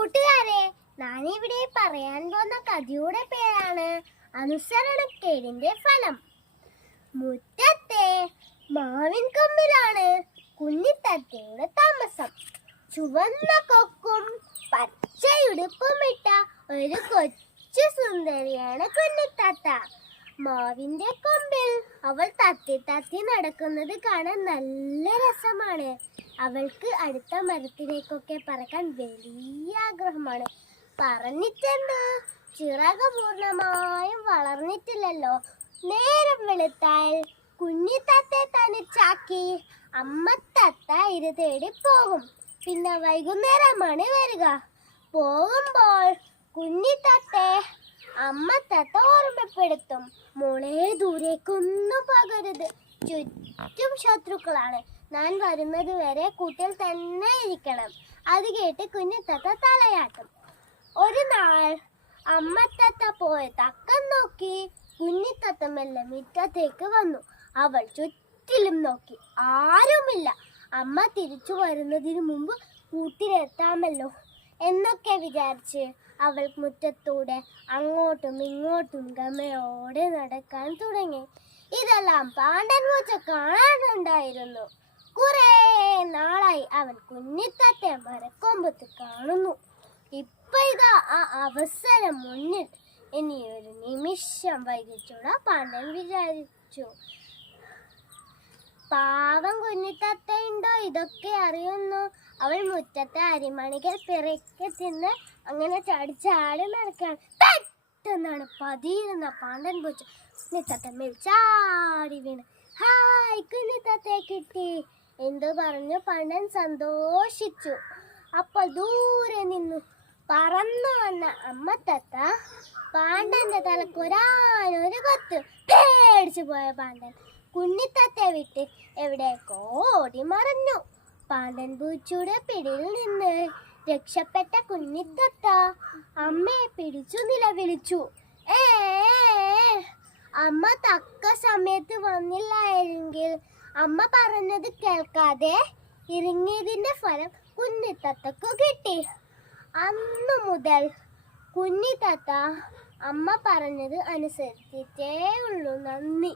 കൂട്ടുകാരെ, ഞാനിവിടെ പറയാൻ പോകുന്ന കഥയുടെ പേരാണ് അനുസരണക്കേടിന്റെ ഫലം. മുറ്റത്തെ മാവിൻ കൊമ്പിലാണ് കുഞ്ഞിത്തത്തയുടെ താമസം. ചുവന്ന കൊക്കും പച്ചയുടുപ്പുമിട്ട ഒരു കൊച്ചു സുന്ദരിയാണ് കുഞ്ഞിത്തത്ത. മാവിന്റെ കൊമ്പിൽ അവൾ തത്തി തത്തി നടക്കുന്നത് കാണാൻ നല്ല രസമാണ്. അവൾക്ക് അടുത്ത മരത്തിലേക്കൊക്കെ പറക്കാൻ വലിയ ആഗ്രഹമാണ്. പറഞ്ഞിട്ടുണ്ട്, ചിറക് പൂർണ്ണമായും വളർന്നിട്ടില്ലല്ലോ. നേരം വെളുത്താൽ കുഞ്ഞിത്തത്തെ തനിച്ചാക്കി അമ്മ തത്ത ഇത് തേടി പോകും. പിന്നെ വൈകുന്നേരമാണ് വരിക. പോകുമ്പോൾ കുഞ്ഞിത്തത്തെ അമ്മ തത്ത ഓർമ്മപ്പെടുത്തും, മോളെ ദൂരേക്കൊന്നും പോകരുത്, ചുറ്റും ശത്രുക്കളാണ്, ഞാൻ വരുന്നത് വരെ കൂട്ടിൽ തന്നെ ഇരിക്കണം. അത് കേട്ട് കുഞ്ഞിത്തത്ത തലയാട്ടും. ഒരു നാൾ അമ്മ തത്ത പോയ തക്കം നോക്കി കുഞ്ഞിത്തത്ത മെല്ലെ മുറ്റത്തേക്ക് വന്നു. അവൾ ചുറ്റിലും നോക്കി, ആരുമില്ല. അമ്മ തിരിച്ചു വരുന്നതിന് മുമ്പ് കൂട്ടിലെത്താമല്ലോ എന്നൊക്കെ വിചാരിച്ച് അവൾ മുറ്റത്തൂടെ അങ്ങോട്ടും ഇങ്ങോട്ടും ഗമയോടെ നടക്കാൻ തുടങ്ങി. ഇതെല്ലാം പാണ്ടൻ പൂച്ച കാണാനുണ്ടായിരുന്നു. കുറേ നാളായി അവൻ കുഞ്ഞിത്തത്തെ മരക്കൊമ്പത്ത് കാണുന്നു. ഇപ്പൊ ഇതാ ആ അവസരം മുന്നിൽ. ഇനി ഒരു നിമിഷം വൈകിച്ചൂടാ പാണ്ടൻ വിചാരിച്ചു. പാവം കുഞ്ഞിത്തത്തയുണ്ടോ ഇതൊക്കെ അറിയുന്നു. അവൾ മുറ്റത്തെ അരിമണികൾ പിറക്കെ തിന്ന് അങ്ങനെ ചാടി നടക്കാൻ പെട്ടെന്നാണ് പതിയിരുന്ന പാണ്ടൻ പൂച്ച കുഞ്ഞിത്തത്തമ്മേൽ ചാടി വീണ്. ഹായ്, കുഞ്ഞിത്തത്തെ കിട്ടി എന്തു പറഞ്ഞു പാണ്ടൻ സന്തോഷിച്ചു. അപ്പോൾ ദൂരെ നിന്നു പറന്നു വന്ന അമ്മ തത്ത പാണ്ടന്റെ തലക്കൊരാനൊരു കൊത്തു. പേടിച്ചു പോയ പാണ്ടൻ കുഞ്ഞിത്തത്തെ വിട്ട് എവിടേക്കോ ഓടി മറഞ്ഞു. പാണ്ടൻ പൂച്ചയുടെ പിടിയിൽ നിന്ന് രക്ഷപ്പെട്ട കുഞ്ഞിത്തത്ത അമ്മയെ പിടിച്ചു നിലവിളിച്ചു. അമ്മ തക്ക സമയത്ത് വന്നില്ലായെങ്കിൽ അമ്മ പറഞ്ഞത് കേൾക്കാതെ ഇറങ്ങിയതിന്റെ ഫലം കുഞ്ഞിത്തത്തക്കു കിട്ടി. അന്നു മുതൽ കുഞ്ഞിത്തത്ത അമ്മ പറഞ്ഞത് അനുസരിച്ചിട്ടേ ഉള്ളൂ. നന്ദി.